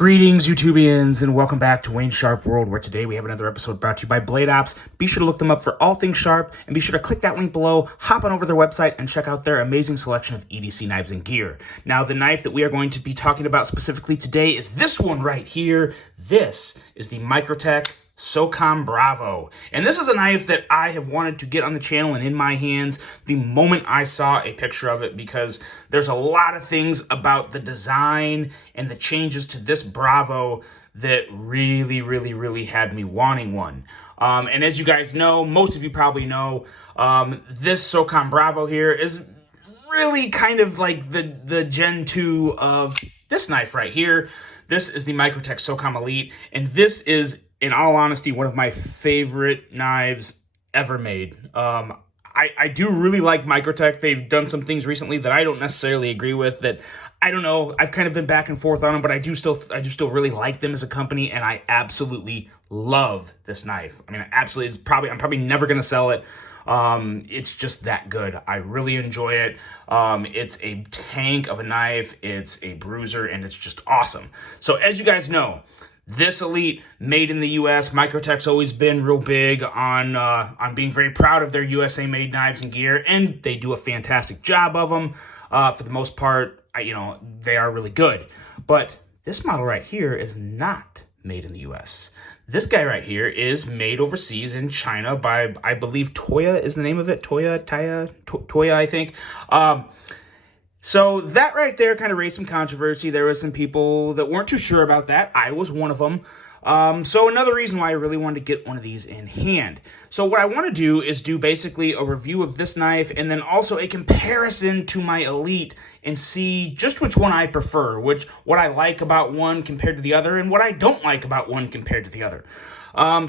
Greetings, YouTubians, and welcome back to Wayne Sharp World, where today we have another episode brought to you by Blade Ops. Be sure to look them up for all things sharp, and be sure to click that link below, hop on over to their website, and check out their amazing selection of EDC knives and gear. Now, the knife that we are going to be talking about specifically today is this one right here. This is the Microtech Socom Bravo. And this is a knife that I have wanted to get on the channel and in my hands the moment I saw a picture of it, because there's a lot of things about the design and the changes to this Bravo that really had me wanting one. And as you guys know, most of you probably know, this Socom Bravo here is really kind of like the Gen 2 of this knife right here. This is the Microtech Socom Elite, and this is, in all honesty, one of my favorite knives ever made. I do really like Microtech. They've done some things recently that I don't necessarily agree with, that I don't know. I've kind of been back and forth on them, but I do still really like them as a company, and I absolutely love this knife. I mean, I'm probably never going to sell it. It's just that good. I really enjoy it. It's a tank of a knife. It's a bruiser, and it's just awesome. So as you guys know, this Elite, made in the U.S. Microtech's always been real big on being very proud of their USA-made knives and gear, and they do a fantastic job of them. For the most part, they are really good. But this model right here is not made in the U.S. This guy right here is made overseas in China by, I believe, Tuya is the name of it. Tuya, I think. So that right there kind of raised some controversy. There was some people that weren't too sure about that. I was one of them. So another reason why I really wanted to get one of these in hand. So what I want to do is do basically a review of this knife, and then also a comparison to my Elite, and see just which one I prefer, what I like about one compared to the other, and what I don't like about one compared to the other.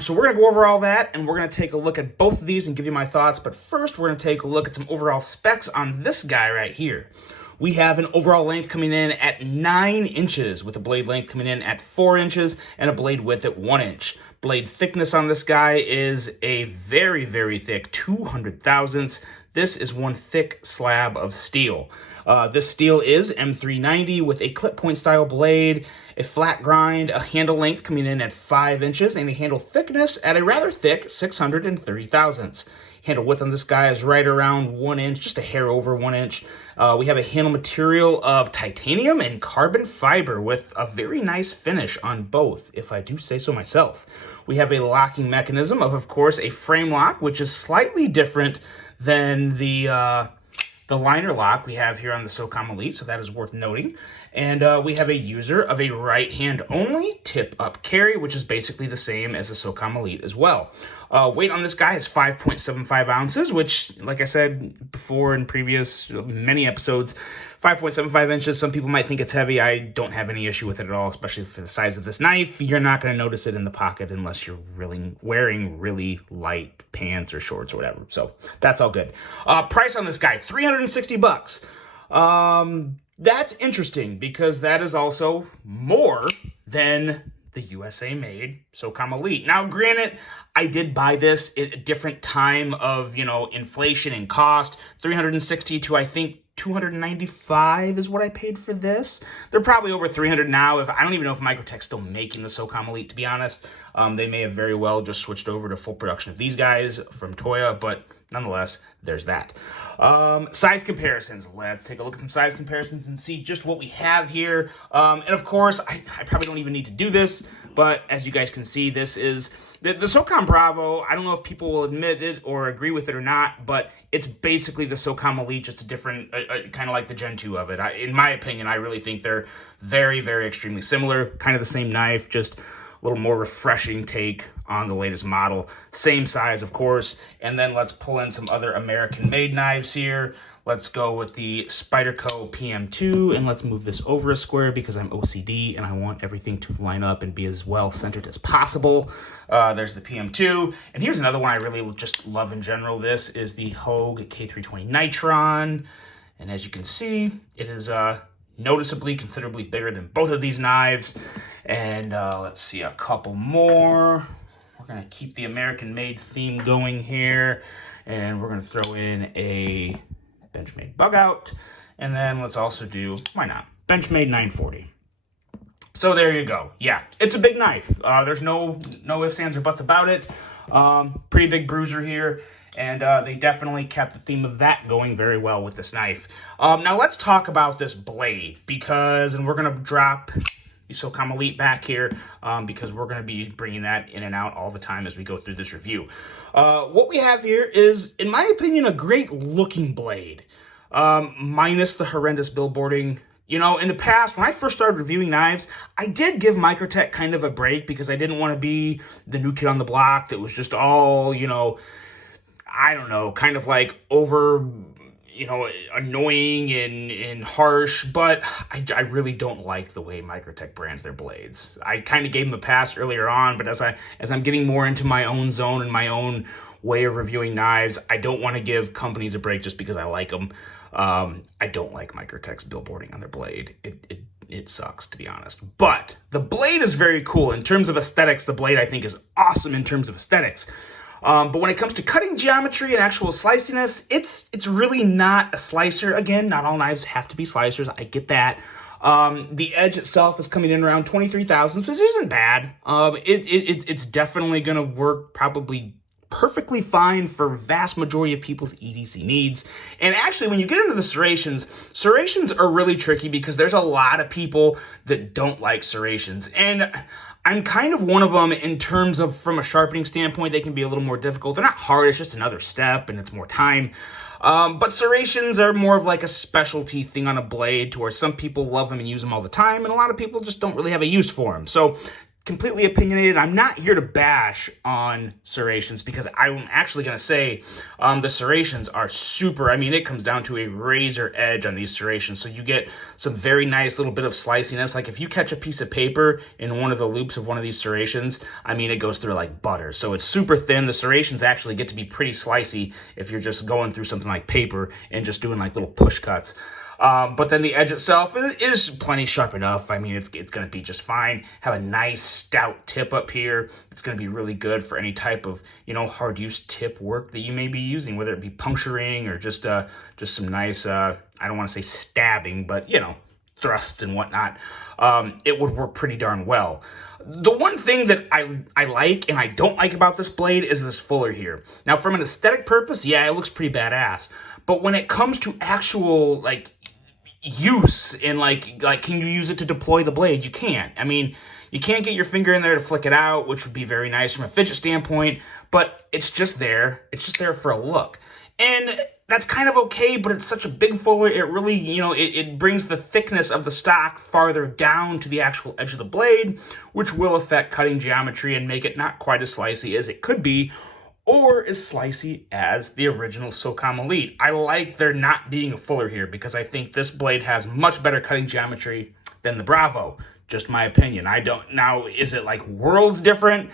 So we're going to go over all that, and we're going to take a look at both of these and give you my thoughts. But first, we're going to take a look at some overall specs on this guy right here. We have an overall length coming in at 9 inches, with a blade length coming in at 4 inches, and a blade width at 1 inch. Blade thickness on this guy is a very thick 200 thousandths. This is one thick slab of steel. This steel is M390 with a clip point style blade, a flat grind, a handle length coming in at 5 inches, and a handle thickness at a rather thick 630 thousandths. Handle width on this guy is right around 1 inch, just a hair over 1 inch. We have a handle material of titanium and carbon fiber with a very nice finish on both, if I do say so myself. We have a locking mechanism of course, a frame lock, which is slightly different than the liner lock we have here on the Socom Elite, so that is worth noting. And we have a user of a right hand only tip up carry, which is basically the same as the Socom Elite as well. Weight on this guy is 5.75 ounces, which, like I said before in previous many episodes, 5.75 inches, some people might think it's heavy. I don't have any issue with it at all, especially for the size of this knife. You're not going to notice it in the pocket unless you're really wearing really light pants or shorts or whatever. So that's all good. Price on this guy, $360. That's interesting, because that is also more than the USA-made Socom Elite. Now, granted, I did buy this at a different time of, inflation and cost. $360 to, I think, $295 is what I paid for this. They're probably over $300 now. I don't even know if Microtech's still making the Socom Elite, to be honest. They may have very well just switched over to full production of these guys from Tuya, but nonetheless, there's that. Size comparisons. Let's take a look at some size comparisons and see just what we have here. And of course, I probably don't even need to do this, but as you guys can see, this is the Socom Bravo. I don't know if people will admit it or agree with it or not, but it's basically the Socom Elite, just a different, kind of like the Gen 2 of it. In my opinion, I really think they're very extremely similar. Kind of the same knife, just a little more refreshing take on the latest model. Same size, of course. And then let's pull in some other American-made knives here. Let's go with the Spyderco PM2, and let's move this over a square because I'm OCD and I want everything to line up and be as well centered as possible. There's the PM2. And here's another one I really just love in general. This is the Hogue K320 Nitron. And as you can see, it is noticeably, considerably bigger than both of these knives. And let's see a couple more. We're going to keep the American-made theme going here. And we're going to throw in a Benchmade bug out. And then let's also do, why not, Benchmade 940. So there you go. Yeah, it's a big knife. There's no ifs, ands, or buts about it. Pretty big bruiser here. And they definitely kept the theme of that going very well with this knife. Now let's talk about this blade, and we're going to drop the Socom Elite back here because we're going to be bringing that in and out all the time as we go through this review. What we have here is, in my opinion, a great looking blade, minus the horrendous billboarding. You know, in the past, when I first started reviewing knives, I did give Microtech kind of a break because I didn't want to be the new kid on the block that was just all, you know, I don't know, kind of like over, you know, annoying and harsh, but I really don't like the way Microtech brands their blades. I kind of gave them a pass earlier on, but as I'm getting more into my own zone and my own way of reviewing knives, I don't want to give companies a break just because I like them. I don't like Microtech's billboarding on their blade. It sucks, to be honest. But the blade is very cool. In terms of aesthetics, the blade, I think, is awesome in terms of aesthetics. But when it comes to cutting geometry and actual sliciness, it's really not a slicer. Again, not all knives have to be slicers. I get that. The edge itself is coming in around 23 thousandths, which isn't bad. It's definitely going to work probably perfectly fine for vast majority of people's EDC needs. And actually, when you get into the serrations are really tricky because there's a lot of people that don't like serrations. And I'm kind of one of them in terms of, from a sharpening standpoint, they can be a little more difficult. They're not hard, it's just another step and it's more time. But serrations are more of like a specialty thing on a blade to where some people love them and use them all the time, and a lot of people just don't really have a use for them. So completely opinionated. I'm not here to bash on serrations because I'm actually going to say the serrations are super. I mean, it comes down to a razor edge on these serrations. So you get some very nice little bit of sliciness. Like if you catch a piece of paper in one of the loops of one of these serrations, I mean, it goes through like butter. So it's super thin. The serrations actually get to be pretty slicey if you're just going through something like paper and just doing like little push cuts. But then the edge itself is plenty sharp enough. I mean, it's going to be just fine. Have a nice stout tip up here. It's going to be really good for any type of, you know, hard use tip work that you may be using, whether it be puncturing or just some nice, I don't want to say stabbing, but, you know, thrusts and whatnot. It would work pretty darn well. The one thing that I like and I don't like about this blade is this fuller here. Now, from an aesthetic purpose, yeah, it looks pretty badass. But when it comes to actual, like, use and like can you use it to deploy the blade? You can't. I mean, you can't get your finger in there to flick it out, which would be very nice from a fidget standpoint, but it's just there. It's just there for a look. And that's kind of okay, but it's such a big fuller, it really, you know, it brings the thickness of the stock farther down to the actual edge of the blade, which will affect cutting geometry and make it not quite as slicey as it could be, or as slicey as the original Socom Elite. I like there not being a fuller here because I think this blade has much better cutting geometry than the Bravo. Just my opinion. Now, is it like worlds different?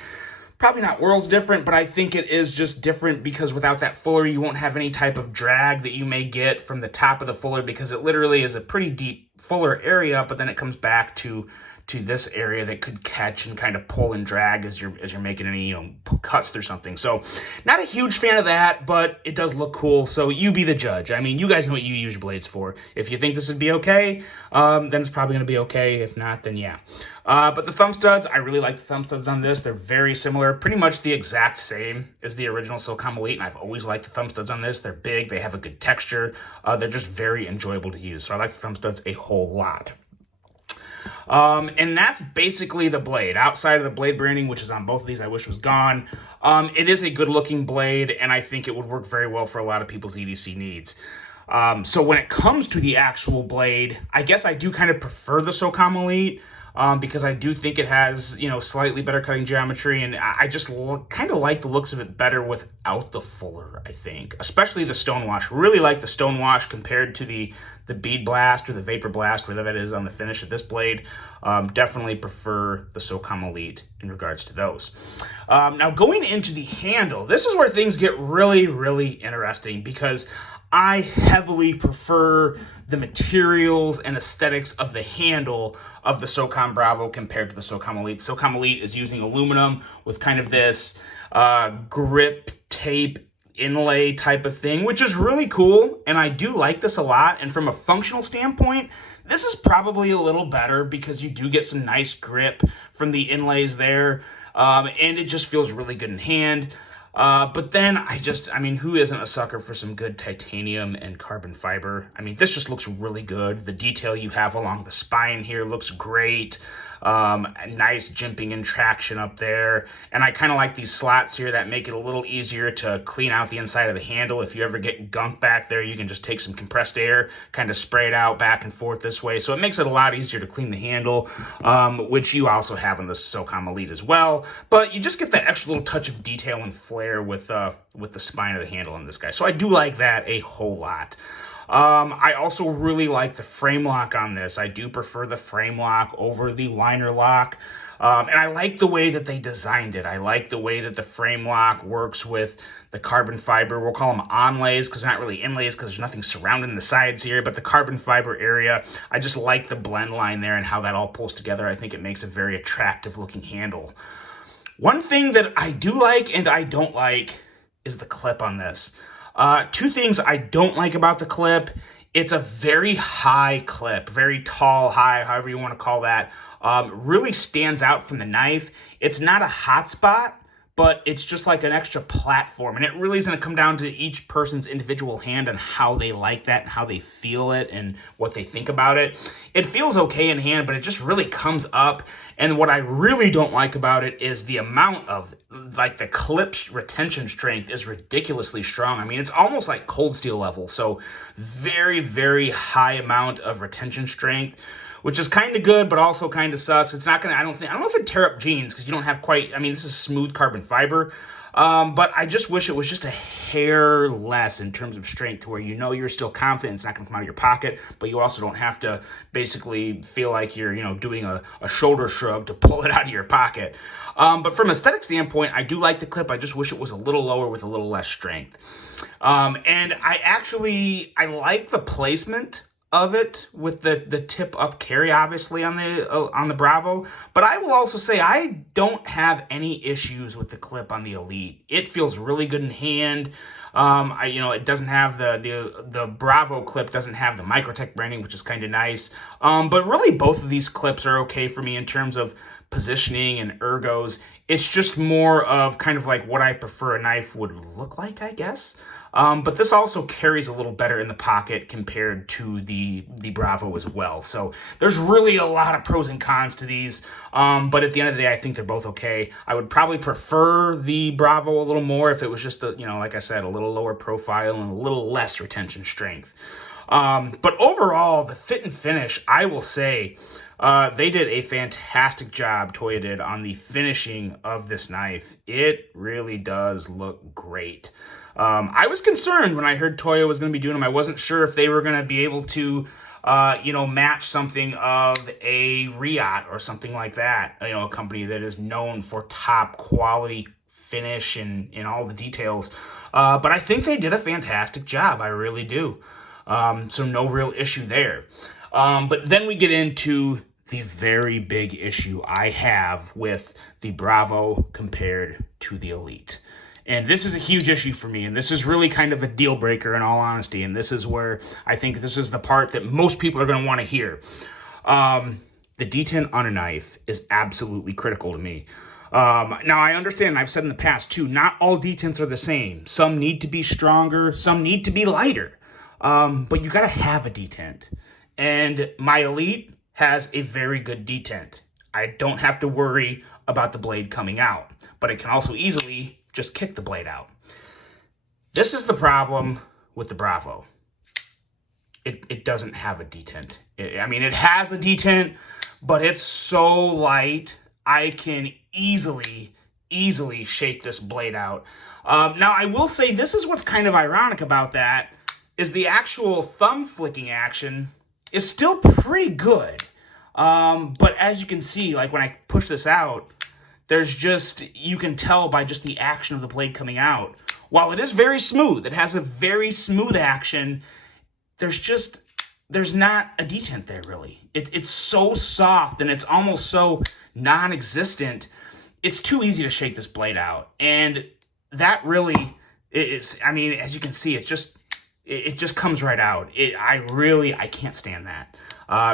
Probably not worlds different, but I think it is just different because without that fuller, you won't have any type of drag that you may get from the top of the fuller because it literally is a pretty deep fuller area, but then it comes back to this area that could catch and kind of pull and drag as you're making any, you know, cuts through something. So not a huge fan of that, but it does look cool. So you be the judge. I mean, you guys know what you use your blades for. If you think this would be okay, then it's probably going to be okay. If not, then yeah. But the thumb studs, I really like the thumb studs on this. They're very similar, pretty much the exact same as the original Socom Elite, and I've always liked the thumb studs on this. They're big, they have a good texture, they're just very enjoyable to use. So I like the thumb studs a whole lot. And that's basically the blade. Outside of the blade branding, which is on both of these, I wish was gone. It is a good looking blade, and I think it would work very well for a lot of people's EDC needs. So when it comes to the actual blade, I guess I do kind of prefer the Socom Elite, because I do think it has, you know, slightly better cutting geometry, and I just kind of like the looks of it better without the fuller, I think. Especially the stonewash. Really like the stonewash compared to the bead blast or the vapor blast, whatever that is on the finish of this blade. Definitely prefer the Socom Elite in regards to those. Now going into the handle, this is where things get really, really interesting because I heavily prefer the materials and aesthetics of the handle of the Socom Bravo compared to the Socom Elite. Socom Elite is using aluminum with kind of this grip tape inlay type of thing, which is really cool, and I do like this a lot. And from a functional standpoint, this is probably a little better because you do get some nice grip from the inlays there, and it just feels really good in hand. But then I mean, who isn't a sucker for some good titanium and carbon fiber? I mean, this just looks really good. The detail you have along the spine here looks great. Nice jimping and traction up there. And I kind of like these slots here that make it a little easier to clean out the inside of the handle. If you ever get gunk back there, you can just take some compressed air, kind of spray it out back and forth this way. So it makes it a lot easier to clean the handle, which you also have in the Socom Elite as well. But you just get that extra little touch of detail and flair with the spine of the handle on this guy. So I do like that a whole lot. I also really like the frame lock on this. I do prefer the frame lock over the liner lock. And I like the way that they designed it. I like the way that the frame lock works with the carbon fiber. We'll call them onlays because they're not really inlays because there's nothing surrounding the sides here. But the carbon fiber area, I just like the blend line there and how that all pulls together. I think it makes a very attractive looking handle. One thing that I do like and I don't like is the clip on this. Two things I don't like about the clip. It's a very high clip, very tall, high, however you want to call that. Really stands out from the knife. It's not a hot spot, but it's just like an extra platform. And it really is going to come down to each person's individual hand and how they like that and how they feel it and what they think about it. It feels okay in hand, but it just really comes up. And what I really don't like about it is the amount of, like, the clip's retention strength is ridiculously strong. I mean, it's almost like cold steel level. So very, very high amount of retention strength, which is kind of good, but also kind of sucks. It's not going to, I don't know if it'd tear up jeans because you don't have quite, I mean, this is smooth carbon fiber. But I just wish it was just a hair less in terms of strength to where you know you're still confident it's not going to come out of your pocket, but you also don't have to basically feel like you're, you know, doing a shoulder shrug to pull it out of your pocket. But from an aesthetic standpoint, I do like the clip. I just wish it was a little lower with a little less strength. And I like the placement of it with the tip up carry, obviously on the Bravo, but I will also say I don't have any issues with the clip on the Elite. It feels really good in hand. It doesn't have the Bravo clip doesn't have the Microtech branding, which is kind of nice. But really both of these clips are okay for me in terms of positioning and ergos. It's just more of kind of like what I prefer a knife would look like, I guess. But this also carries a little better in the pocket compared to the Bravo as well. So there's really a lot of pros and cons to these. But at the end of the day, I think they're both okay. I would probably prefer the Bravo a little more if it was just, like I said, a little lower profile and a little less retention strength. But overall, the fit and finish, I will say, they did a fantastic job, Tuya did, on the finishing of this knife. It really does look great. I was concerned when I heard Tuya was going to be doing them. I wasn't sure if they were going to be able to, match something of a RIKE or something like that. A company that is known for top quality finish and all the details. But I think they did a fantastic job. I really do. So no real issue there. But then we get into the very big issue I have with the Bravo compared to the Elite. And this is a huge issue for me, and this is really kind of a deal breaker in all honesty, and this is where I think this is the part that most people are going to want to hear. The detent on a knife is absolutely critical to me. Now, I understand, I've said in the past too, not all detents are the same. Some need to be stronger, some need to be lighter, but you got to have a detent. And my Elite has a very good detent. I don't have to worry about the blade coming out, but it can also easily just kick the blade out. This is the problem with the Bravo. It doesn't have a detent. It has a detent, but it's so light, I can easily shake this blade out. Now, I will say this is what's kind of ironic about that, is the actual thumb flicking action is still pretty good. But as you can see, like when I push this out, there's just, you can tell by just the action of the blade coming out. While it is very smooth, it has a very smooth action, there's not a detent there really. It's so soft and it's almost so non-existent. It's too easy to shake this blade out. And that really It's, I mean, as you can see, it just comes right out. I can't stand that.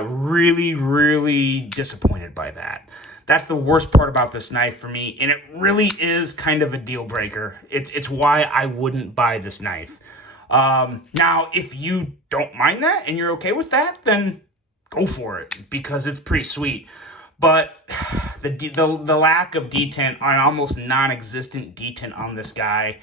Really, really disappointed by that. That's the worst part about this knife for me, and it really is kind of a deal breaker. It's why I wouldn't buy this knife. Now, if you don't mind that and you're okay with that, then go for it, because it's pretty sweet. But the lack of detent, an almost non-existent detent on this guy,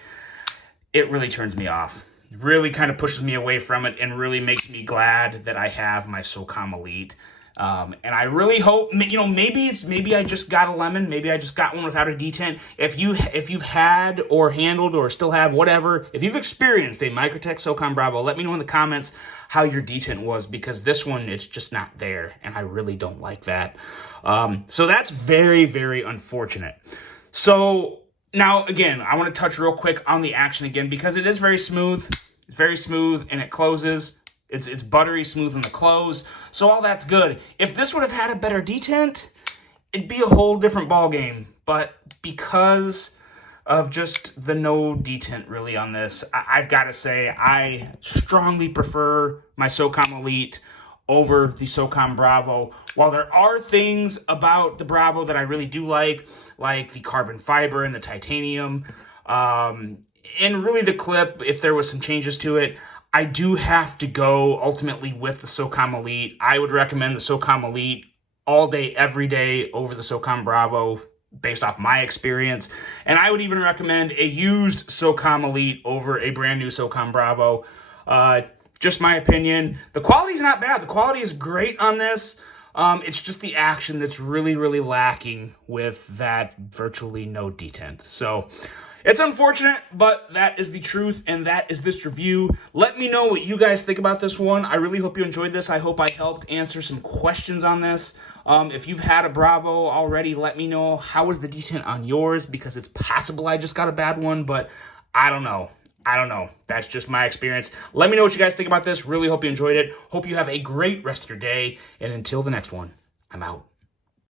it really turns me off. It really kind of pushes me away from it, and really makes me glad that I have my Socom Elite. And I really hope, maybe I just got a lemon. Maybe I just got one without a detent. If you've had or handled or still have, whatever, if you've experienced a Microtech Socom Bravo, let me know in the comments how your detent was, because this one, it's just not there, and I really don't like that. So that's very, very unfortunate. So now, again, I want to touch real quick on the action again, because it is very smooth. It's very smooth, and it closes. It's buttery smooth in the close, so all that's good. If this would have had a better detent, it'd be a whole different ball game. But because of just the no detent really on this, I've got to say I strongly prefer my Socom Elite over the Socom Bravo. While there are things about the Bravo that I really do like the carbon fiber and the titanium, and really the clip, if there was some changes to it, I do have to go ultimately with the Socom Elite. I would recommend the Socom Elite all day, every day over the Socom Bravo, based off my experience. And I would even recommend a used Socom Elite over a brand new Socom Bravo. Just my opinion. The quality's not bad. The quality is great on this. It's just the action that's really, really lacking with that virtually no detent. So it's unfortunate, but that is the truth, and that is this review. Let me know what you guys think about this one. I really hope you enjoyed this. I hope I helped answer some questions on this. If you've had a Bravo already, let me know how was the detent on yours, because it's possible I just got a bad one, but I don't know. That's just my experience. Let me know what you guys think about this. Really hope you enjoyed it. Hope you have a great rest of your day, and until the next one, I'm out.